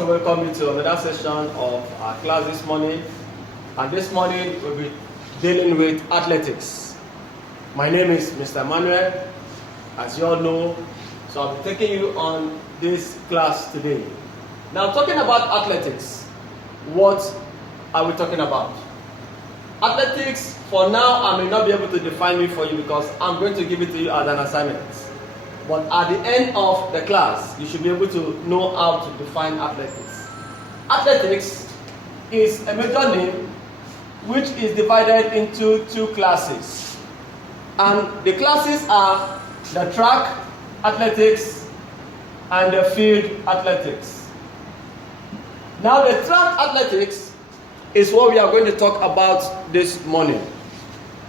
to welcome you to another session of our class this morning. And this morning we'll be dealing with athletics. My name is Mr. Manuel, as you all know. So I'll be taking you on this class today. Now, talking about athletics, what are we talking about? Athletics, for now, I may not be able to define it for you because I'm going to give it to you as an assignment. But at the end of the class, you should be able to know how to define athletics. Athletics is a major name which is divided into two classes. And the classes are the track athletics and the field athletics. Now, the track athletics is what we are going to talk about this morning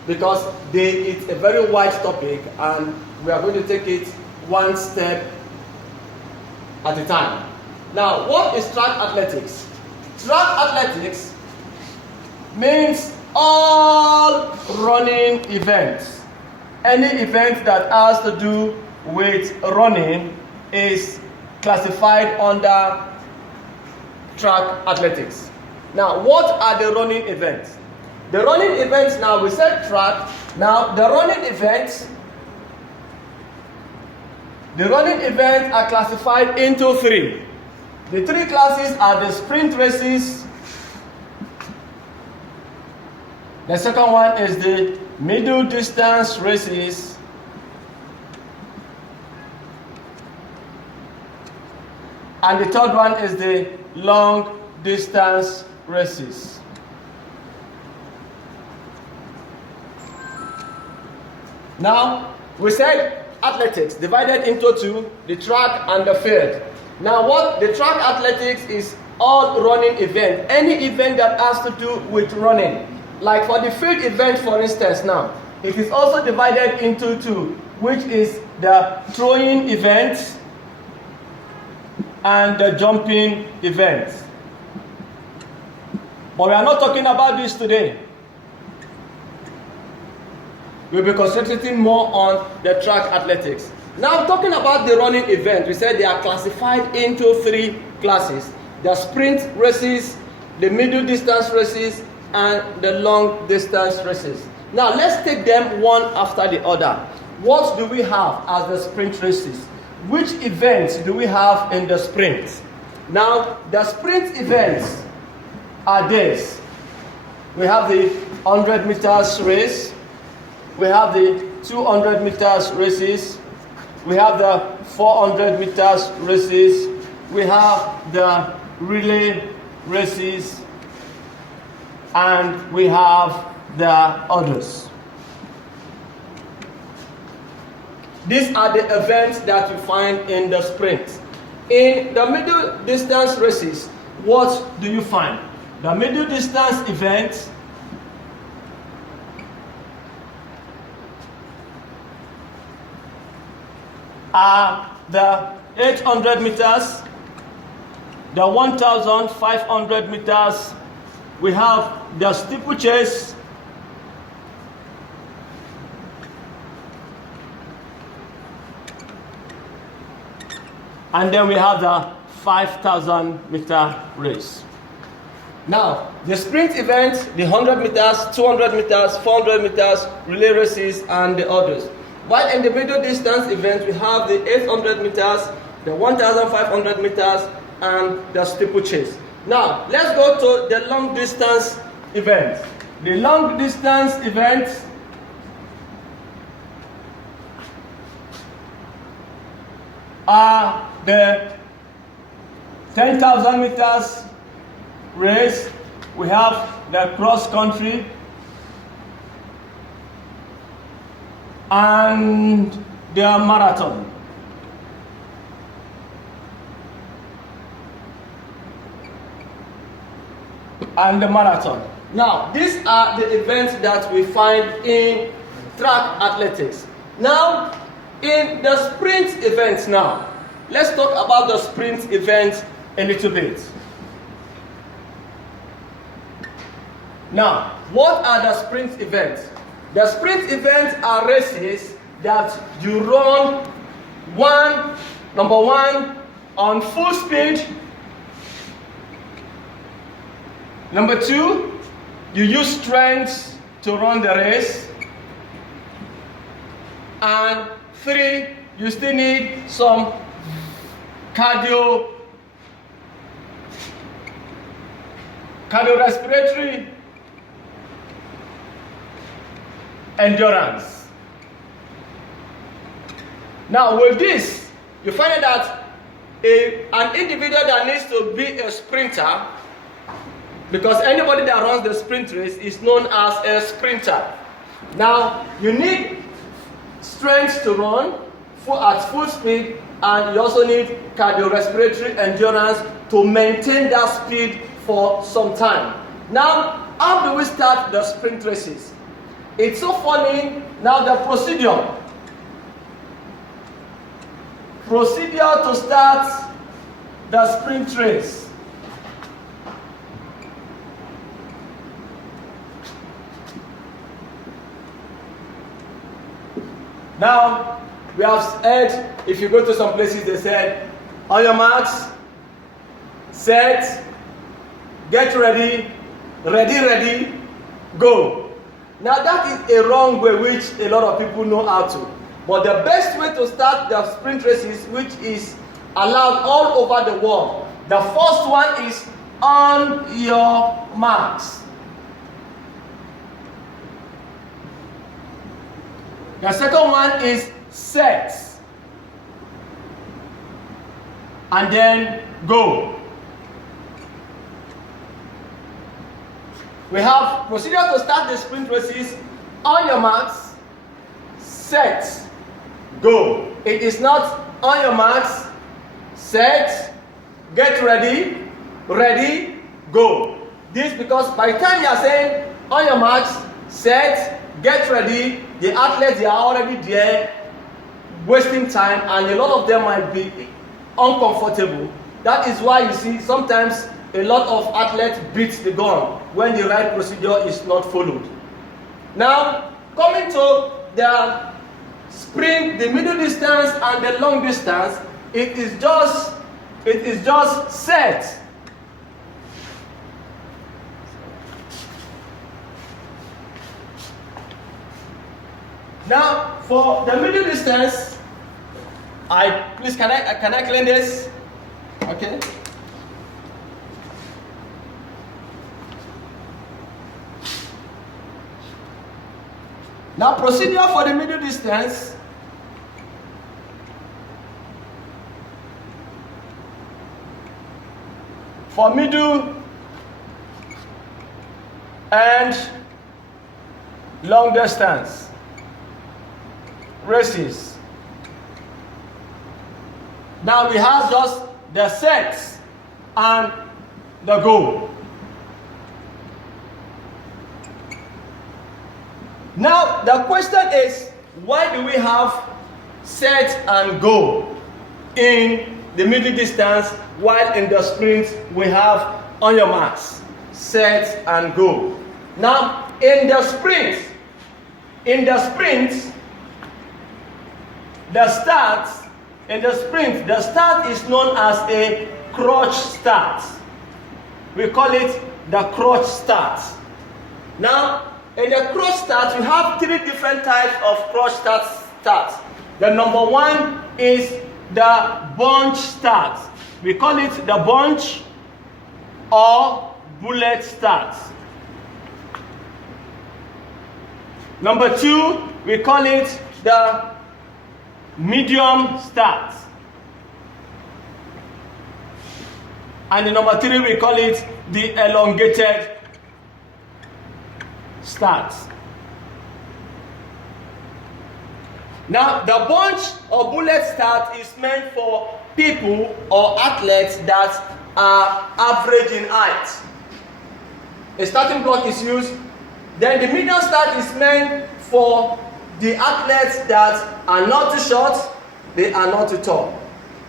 because it's a very wide topic and we are going to take it one step at a time. Now, what is track athletics? Track athletics means all running events. Any event that has to do with running is classified under track athletics. Now, what are the running events? The running events, now we said track. Now, the running events are classified into three. The three classes are the sprint races. The second one is the middle distance races. And the third one is the long distance races. Now, we said athletics divided into two, the track and the field. Now, what the track athletics is all running event, any event that has to do with running. Like for the field event, for instance, now it is also divided into two, which is the throwing event and the jumping event. But we are not talking about this today. We'll be concentrating more on the track athletics. Now, talking about the running event, we said they are classified into three classes: the sprint races, the middle distance races, and the long distance races. Now, let's take them one after the other. What do we have as the sprint races? Which events do we have in the sprint? Now, the sprint events are this. We have the 100 meters race. We have the 200 meters races. We have the 400 meters races. We have the relay races. And we have the others. These are the events that you find in the sprint. In the middle distance races, what do you find? The middle distance events are the 800 meters, the 1,500 meters, we have the steeplechase, and then we have the 5,000 meter race. Now, the sprint events, the 100 meters, 200 meters, 400 meters, relay races, and the others. While in the middle distance event, we have the 800 meters, the 1,500 meters, and the steeplechase. Now, let's go to the long distance event. The long distance events are the 10,000 meters race. We have the cross country and the marathon. Now, these are the events that we find in track athletics. Now, in the sprint events now, let's talk about the sprint events a little bit. Now, what are the sprint events? The sprint events are races that you run number one, on full speed Number 2, you use strength to run the race. And 3, you still need some cardiorespiratory endurance. Now with this, you find out that an individual that needs to be a sprinter, because anybody that runs the sprint race is known as a sprinter. Now you need strength to run at full speed, and you also need cardiorespiratory endurance to maintain that speed for some time. Now, how do we start the sprint races? It's so funny. Now the procedure to start the sprint race. Now, we have heard, if you go to some places, they said, on your marks, set, get ready, ready, go. Now that is a wrong way which a lot of people know how to. But the best way to start the sprint races, which is allowed all over the world, the first one is on your marks. The second one is set. And then go. We have procedure to start the sprint races. On your marks, set, go. It is not on your marks, set, get ready, go. This because by the time you are saying on your marks, set, get ready, the athletes, they are already there, wasting time, and a lot of them might be uncomfortable. That is why you see sometimes a lot of athletes beat the gun when the right procedure is not followed. Now, coming to the sprint, the middle distance and the long distance, it is just set. Now, for the middle distance, can I clean this? Okay. Now, procedure for the middle distance. For middle and long distance races. Now we have just the sets and the go. Now the question is, why do we have set and go in the middle distance while in the sprint we have on your marks, set and go? Now in the sprint, the start is known as a crutch start. We call it the crutch start. Now, in the crutch start, we have 3 different types of crutch starts. The number 1 is the bunch start. We call it the bunch or bullet start. Number 2, we call it the medium start. And the number 3, we call it the elongated start. Now, the bunch or bullet start is meant for people or athletes that are average in height. A starting block is used. Then the medium start is meant for the athletes that are not too short, they are not too tall.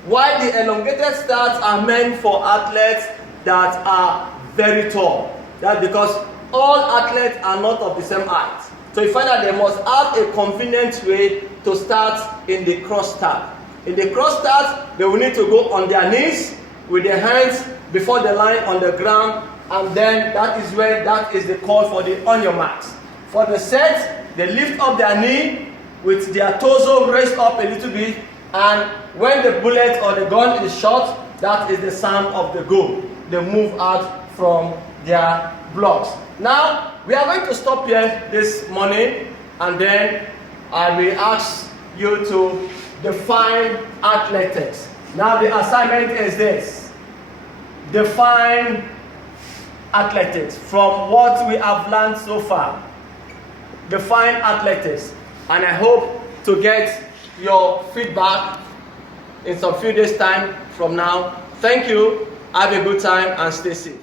While the elongated starts are meant for athletes that are very tall. That's because all athletes are not of the same height. So you find that they must have a convenient way to start in the cross start. In the cross start, they will need to go on their knees with their hands before the line on the ground, and then that is the call for the on your marks. For the set, they lift up their knee with their torso raised up a little bit, and when the bullet or the gun is shot, that is the sound of the go. They move out from their blocks. Now, we are going to stop here this morning, and then I will ask you to define athletics. Now, the assignment is this: define athletics from what we have learned so far. Define athletics, and I hope to get your feedback in some few days time from now. Thank you, have a good time, and stay safe.